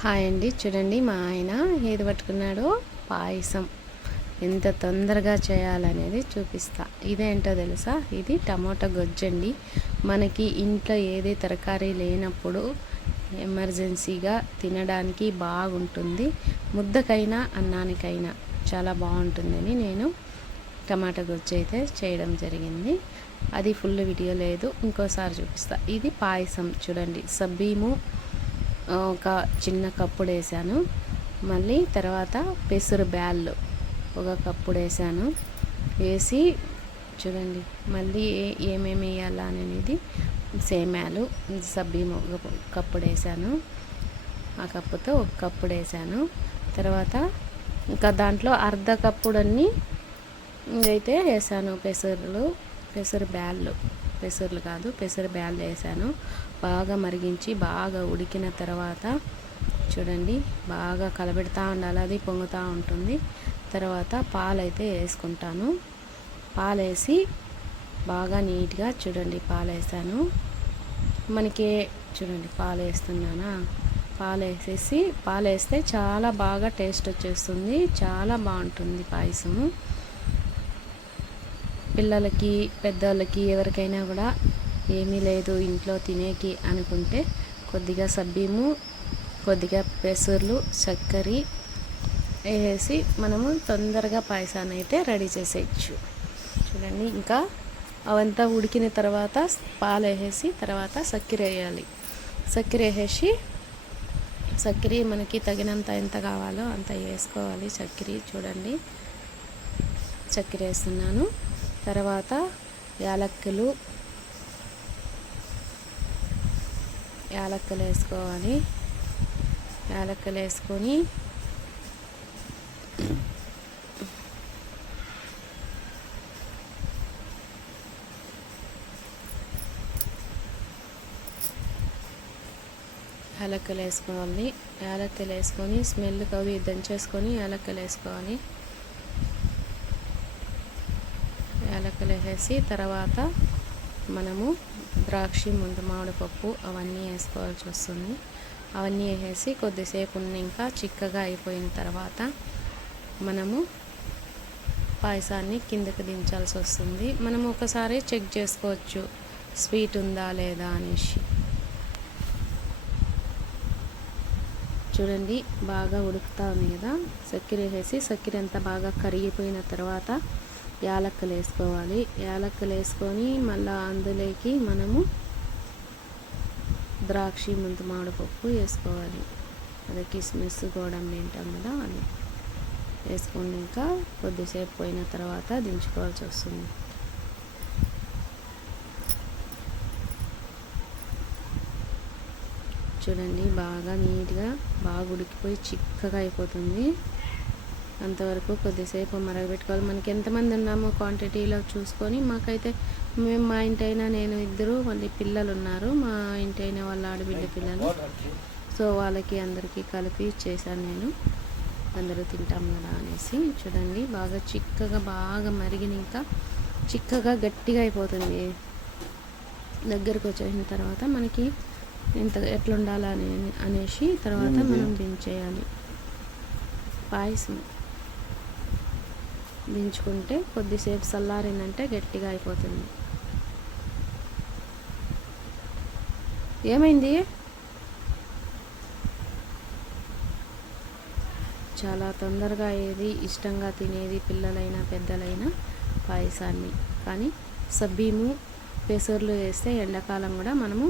Hi అండి. చూడండి మా ఆయన ఏది పట్టుకున్నాడో? పాయసం. ఎంత తొందరగా చేయాలనేది చూపిస్తా. ఇదేంటో తెలుసా? ఇది టమోటా గొజ్జండి మనకి ఇంట్లో ఏది తరకారీ లేనప్పుడు ఎమర్జెన్సీగా తినడానికి బాగుంటుంది. ముద్దకైనా అన్నానికైనా చాలా బాగుంటుందని నేను టమాటా గొజ్జు అయితే చేయడం జరిగింది. అది ఫుల్ వీడియో లేదు. ఇంకోసారి చూపిస్తా. ఇది పాయసం. చూడండి. సబ్బీము ఒక చిన్న కప్పుడు వేసాను. మళ్ళీ తర్వాత పెసరు బ్యాళ్ళు ఒక కప్పుడు వేసాను. వేసి చూడండి మళ్ళీ ఏ ఏమేమి వేయాలా అనేది సేమ్యాలు సబ్బీము ఒక కప్పుడు వేసాను. ఆ కప్పుతో ఒక కప్పుడు వేసాను. తర్వాత ఇంకా దాంట్లో అర్ధ కప్పుడన్నీ అయితే వేసాను పెసర్లు పెసరు బ్యాళ్ళు. పెసర్లు కాదు పెసర బ్యాల్ వేసాను. బాగా మరిగించి బాగా ఉడికిన తర్వాత చూడండి బాగా కలబెడతా ఉండాలి అది పొంగుతూ ఉంటుంది. తర్వాత పాలు అయితే వేసుకుంటాను. పాలు వేసి బాగా నీట్గా చూడండి పాలు వేసాను మనకి చూడండి పాలు వేస్తున్నానా పాలు వేసేసి పాలు వేస్తే చాలా బాగా టేస్ట్ వచ్చేస్తుంది. చాలా బాగుంటుంది పాయసము. పిల్లలకి పెద్దవాళ్ళకి ఎవరికైనా కూడా ఏమీ లేదు ఇంట్లో తినేకి అనుకుంటే కొద్దిగా సబ్బీము కొద్దిగా పెసర్లు చక్కెర వేసి మనము తొందరగా పాయసాన్ని అయితే రెడీ చేసేయచ్చు. చూడండి ఇంకా అవంతా ఉడికిన తర్వాత పాలు వేసేసి తర్వాత చక్కెర వేయాలి. చక్కెర వేసేసి చక్కెర మనకి తగినంత ఎంత కావాలో అంత వేసుకోవాలి చక్కెర చూడండి చక్కెర వేస్తున్నాను. తర్వాత యాలక్కలు. యాలక్కలు వేసుకోవాలి. యాలక్కలు వేసుకొని యాలక్కలు వేసుకోవాలి. యాలక్కలు వేసుకొని స్మెల్ కవి దంచేసుకొని యాలక్కలు వేసుకోవాలి. ముక్కలు వేసేసి తర్వాత మనము ద్రాక్ష ముందు మామిడిపప్పు అవన్నీ వేసుకోవాల్సి వస్తుంది. అవన్నీ వేసేసి కొద్దిసేపు ఉన్న ఇంకా చిక్కగా అయిపోయిన తర్వాత మనము పాయసాన్ని కిందకి దించాల్సి వస్తుంది. మనం ఒకసారి చెక్ చేసుకోవచ్చు స్వీట్ ఉందా లేదా అనేసి. చూడండి బాగా ఉడుకుతా ఉంది కదా. చక్కెర వేసేసి చక్కెర ఎంత బాగా కరిగిపోయిన తర్వాత యాలక్కలు వేసుకోవాలి యాలక్కలు వేసుకొని మళ్ళీ అందులోకి మనము ద్రాక్ష ముంత మామిడిపప్పు వేసుకోవాలి. అదే కిస్మిస్ కూడా తింటాం కదా అది వేసుకొని ఇంకా కొద్దిసేపు పోయిన తర్వాత దించుకోవాల్సి వస్తుంది. చూడండి బాగా నీట్గా బాగా ఉడికిపోయి చిక్కగా అయిపోతుంది. అంతవరకు కొద్దిసేపు మరగబెట్టుకోవాలి. మనకి ఎంతమంది ఉన్నామో క్వాంటిటీలో చూసుకొని మాకైతే మేము మా ఇంటి అయినా నేను ఇద్దరు మళ్ళీ పిల్లలు ఉన్నారు మా ఇంటి అయినా వాళ్ళ ఆడబిడ్డ పిల్లలు. సో వాళ్ళకి అందరికీ కలిపి చేశాను నేను. అందరూ తింటాం కదా అనేసి చూడండి. బాగా చిక్కగా బాగా మరిగిన ఇంకా చిక్కగా గట్టిగా అయిపోతుంది. దగ్గరకు వచ్చేసిన తర్వాత మనకి ఎంత ఎట్లా ఉండాలని అనేసి తర్వాత మనం దించేయాలి. పాయసం. దించుకుంటే కొద్దిసేపు చల్లారిందంటే గట్టిగా అయిపోతుంది. ఏమైంది? చాలా తొందరగా ఏది ఇష్టంగా తినేది పిల్లలైనా పెద్దలైనా పాయసాన్ని. కానీ సబ్బీము పెసర్లు వేస్తే ఎండాకాలం కూడా మనము